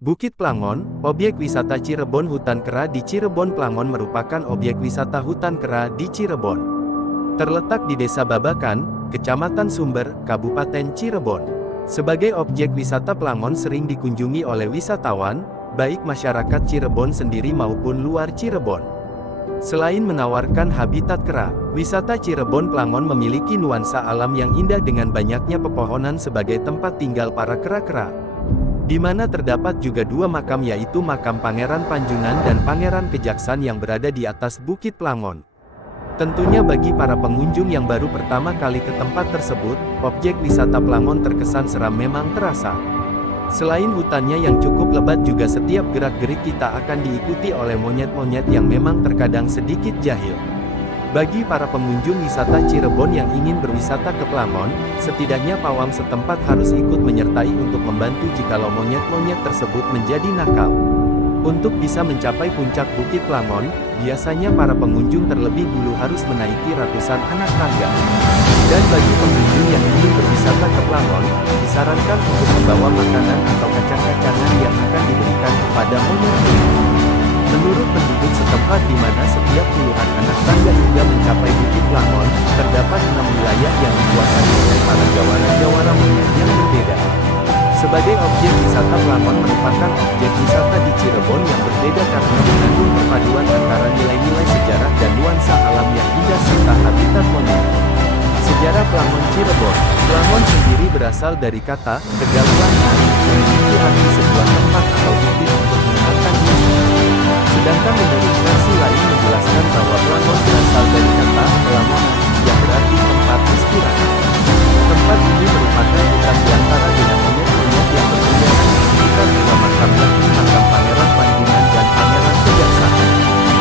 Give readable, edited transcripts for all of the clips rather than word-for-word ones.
Bukit Plangon, objek wisata Cirebon. Hutan Kera di Cirebon. Plangon merupakan objek wisata hutan kera di Cirebon. Terletak di Desa Babakan, Kecamatan Sumber, Kabupaten Cirebon. Sebagai objek wisata, Plangon sering dikunjungi oleh wisatawan, baik masyarakat Cirebon sendiri maupun luar Cirebon. Selain menawarkan habitat kera, wisata Cirebon Plangon memiliki nuansa alam yang indah dengan banyaknya pepohonan sebagai tempat tinggal para kera-kera. Di mana terdapat juga dua makam, yaitu makam Pangeran Panjunan dan Pangeran Kejaksan yang berada di atas Bukit Plangon. Tentunya bagi para pengunjung yang baru pertama kali ke tempat tersebut, objek wisata Plangon terkesan seram memang terasa. Selain hutannya yang cukup lebat, juga setiap gerak-gerik kita akan diikuti oleh monyet-monyet yang memang terkadang sedikit jahil. Bagi para pengunjung wisata Cirebon yang ingin berwisata ke Plangon, setidaknya pawang setempat harus ikut menyertai untuk membantu jikalau monyet-monyet tersebut menjadi nakal. Untuk bisa mencapai puncak Bukit Plangon, biasanya para pengunjung terlebih dulu harus menaiki ratusan anak tangga. Dan bagi pengunjung yang ingin berwisata ke Plangon, disarankan untuk membawa makanan atau kacang-kacangan yang akan diberikan kepada monyet-monyet. Menurut penduduk setempat, di mana setiap puluhan anak tangga hingga mencapai Bukit Plangon, terdapat 6 wilayah yang dikuasai oleh para jawara-jawara monyet yang berbeda. Sebagai objek wisata, Plangon merupakan objek wisata di Cirebon yang berbeda karena mengandung perpaduan antara nilai-nilai sejarah dan nuansa alam yang indah serta habitat monyet. Sejarah Plangon Cirebon. Plangon sendiri berasal dari kata Tegal Plangon, memiliki arti sebuah tempat atau bukit untuk menenangkan diri. Sedangkan menurut versi lain menjelaskan bahwa Plangon berasal dari kata Pelamonan, yang berarti tempat istirahat. Tempat ini merupakan hutan belantara dengan monyet-monyet yang berkeliaran di sekitar dua makam, yakni makam Pangeran Panjunan dan Pangeran Kejaksan.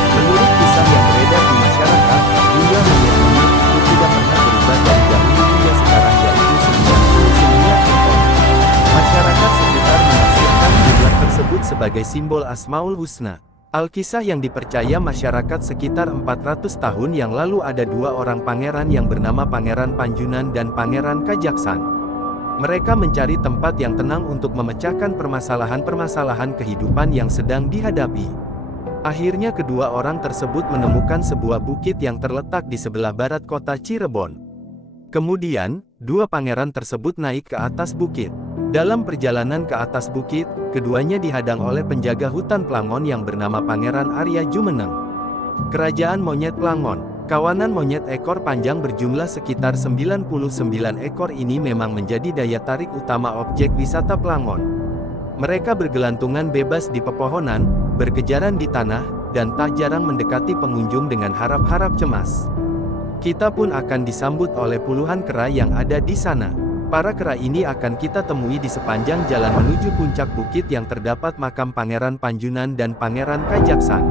Menurut kisah yang beredar di masyarakat, jumlah monyet-monyet itu tidak pernah berubah dari dahulu hingga sekarang, yaitu 99 ekor. Masyarakat sekitar menafsirkan jumlah tersebut sebagai simbol Asmaul Husna. Alkisah yang dipercaya masyarakat sekitar 400 tahun yang lalu ada dua orang pangeran yang bernama Pangeran Panjunan dan Pangeran Kajaksan. Mereka mencari tempat yang tenang untuk memecahkan permasalahan-permasalahan kehidupan yang sedang dihadapi. Akhirnya kedua orang tersebut menemukan sebuah bukit yang terletak di sebelah barat kota Cirebon. Kemudian, dua pangeran tersebut naik ke atas bukit. Dalam perjalanan ke atas bukit, keduanya dihadang oleh penjaga hutan Plangon yang bernama Pangeran Arya Jumeneng. Kerajaan Monyet Plangon. Kawanan monyet ekor panjang berjumlah sekitar 99 ekor ini memang menjadi daya tarik utama objek wisata Plangon. Mereka bergelantungan bebas di pepohonan, berkejaran di tanah, dan tak jarang mendekati pengunjung dengan harap-harap cemas. Kita pun akan disambut oleh puluhan kera yang ada di sana. Para kera ini akan kita temui di sepanjang jalan menuju puncak bukit yang terdapat makam Pangeran Panjunan dan Pangeran Kajaksan.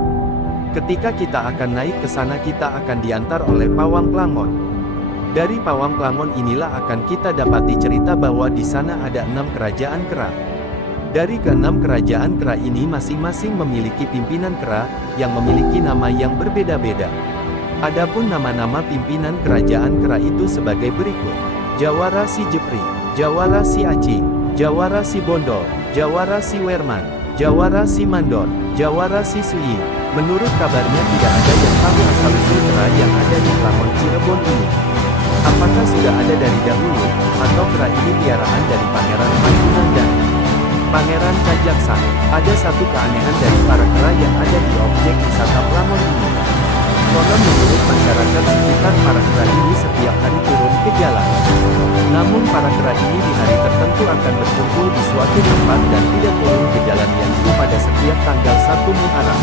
Ketika kita akan naik ke sana, kita akan diantar oleh pawang Plangon. Dari pawang Plangon inilah akan kita dapati cerita bahwa di sana ada 6 kerajaan kera. Dari ke-6 kerajaan kera ini masing-masing memiliki pimpinan kera, yang memiliki nama yang berbeda-beda. Adapun nama-nama pimpinan kerajaan kera itu sebagai berikut. Jawara Si Jepri, Jawara Si Acing, Jawara Si Bondol, Jawara Si Werman, Jawara Si Mandor, Jawara Si Suyi. Menurut kabarnya tidak ada yang tahu asal-usul kera yang ada di Plangon Cirebon ini. Apakah sudah ada dari dahulu, atau kera ini piaraan dari Pangeran Panjunan dan Pangeran Kajaksan? Ada satu keanehan dari para kera yang ada di objek wisata Plangon ini. Konon menurut masyarakat sekitar, para kera ini setiap hari turun ke jalan. Namun para kera ini di hari tertentu akan berkumpul di suatu tempat dan tidak turun ke jalan, yaitu pada setiap tanggal 1 Muharram.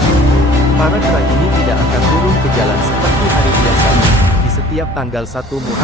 Para kera ini tidak akan turun ke jalan seperti hari biasanya. Di setiap tanggal 1 Muharram